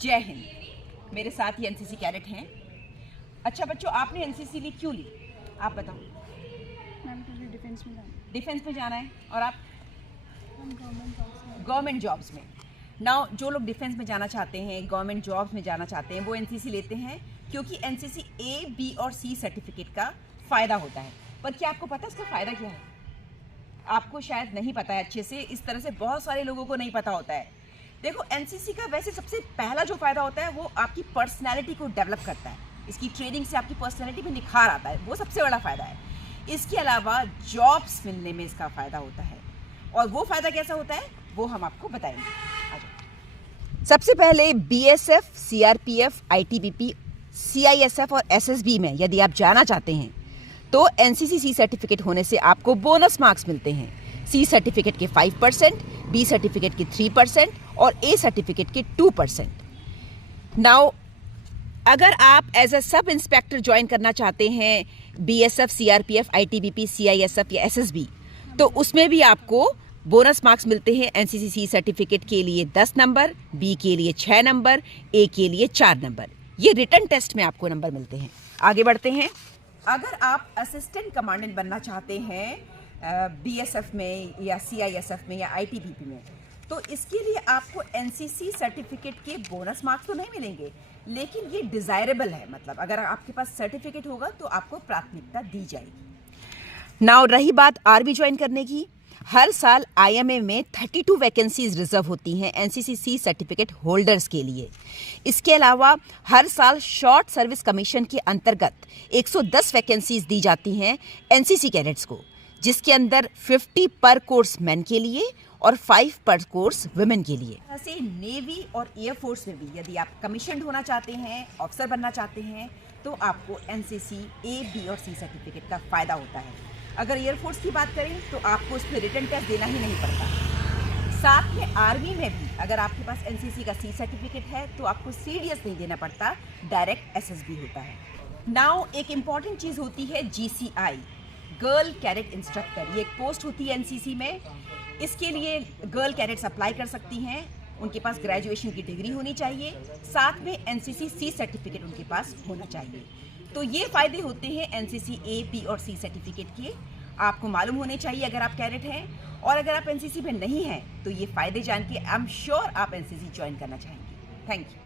जय हिंद। मेरे साथ ही एनसीसी कैडेट हैं। अच्छा बच्चों, आपने एनसीसी ली, क्यों ली? आप बताओ। मैम मुझे डिफेंस में जाना डिफेंस में जाना है। और आप? है। गवर्नमेंट जॉब्स में। नाउ जो लोग डिफेंस में जाना चाहते हैं, गवर्नमेंट जॉब्स में जाना चाहते हैं, वो एनसीसी लेते हैं क्योंकि एनसीसी ए, बी और सी सर्टिफिकेट का फ़ायदा होता है। पर क्या आपको पता है इसका फ़ायदा क्या है? आपको शायद नहीं पता है अच्छे से। इस तरह से बहुत सारे लोगों को नहीं पता होता है। देखो, एनसीसी का वैसे सबसे पहला जो फ़ायदा होता है वो आपकी पर्सनैलिटी को डेवलप करता है। इसकी ट्रेनिंग से आपकी पर्सनैलिटी में निखार आता है, वो सबसे बड़ा फ़ायदा है। इसके अलावा जॉब्स मिलने में इसका फ़ायदा होता है। और वो फ़ायदा कैसा होता है वो हम आपको बताएंगे। आ जाओ। सबसे पहले बीएसएफ, सीआरपीएफ, आईटीबीपी, सीआईएसएफ और एसएसबी में यदि आप जाना चाहते हैं तो एनसीसी सी सर्टिफिकेट होने से आपको बोनस मार्क्स मिलते हैं। सी सर्टिफिकेट के 5%, बी सर्टिफिकेट के 3% और ए सर्टिफिकेट के 2%। नाउ अगर आप as a sub inspector join करना चाहते हैं बीएसएफ, सीआरपीएफ, आईटीबीपी, सीआईएसएफ या एसएसबी, तो उसमें भी आपको बोनस मार्क्स मिलते हैं। एनसीसी सी सर्टिफिकेट के लिए 10 नंबर, बी के लिए 6 नंबर, ए के लिए 4 नंबर। ये रिटन टेस्ट में आपको नंबर मिलते हैं। आगे बढ़ते हैं। अगर आप असिस्टेंट कमांडेंट बनना चाहते हैं बीएसएफ में या सीआईएसएफ में या आईटीबीपी में, तो इसके लिए आपको एनसीसी सर्टिफिकेट के बोनस मार्क्स तो नहीं मिलेंगे, लेकिन ये डिज़ायरेबल है। मतलब अगर आपके पास सर्टिफिकेट होगा तो आपको प्राथमिकता दी जाएगी। नाउ रही बात आर्मी ज्वाइन करने की, हर साल आईएमए में 32 वैकेंसीज रिजर्व होती हैं एनसीसी सी सर्टिफिकेट होल्डर्स के लिए। इसके अलावा हर साल शॉर्ट सर्विस कमीशन के अंतर्गत 110 वैकेंसीज दी जाती हैं एनसीसी कैडेट्स को, जिसके अंदर 50 पर कोर्स मेन के लिए और 5 पर कोर्स वुमेन के लिए। ऐसे नेवी और एयरफोर्स में भी यदि आप कमीशनड होना चाहते हैं, ऑफिसर बनना चाहते हैं, तो आपको एनसीसी ए, बी और सी सर्टिफिकेट का फ़ायदा होता है। अगर एयरफोर्स की बात करें तो आपको उस पर रिटन टेस्ट देना ही नहीं पड़ता। साथ में आर्मी में भी अगर आपके पास एनसीसी का सी सर्टिफिकेट है तो आपको सीडीएस नहीं देना पड़ता, डायरेक्ट एसएसबी होता है। नाउ एक इम्पॉर्टेंट चीज़ होती है जीसीआई, गर्ल कैडेट इंस्ट्रक्टर। ये एक पोस्ट होती है एनसीसी में। इसके लिए गर्ल कैडेट्स अप्लाई कर सकती हैं। उनके पास ग्रेजुएशन की डिग्री होनी चाहिए, साथ में एनसीसी सी सर्टिफिकेट उनके पास होना चाहिए। तो ये फ़ायदे होते हैं एनसीसी ए, बी और सी सर्टिफिकेट के। आपको मालूम होने चाहिए अगर आप कैडेट हैं। और अगर आप एनसीसी में नहीं हैं तो ये फ़ायदे जान के आई एम श्योर आप एनसीसी ज्वाइन करना चाहेंगे। Thank you.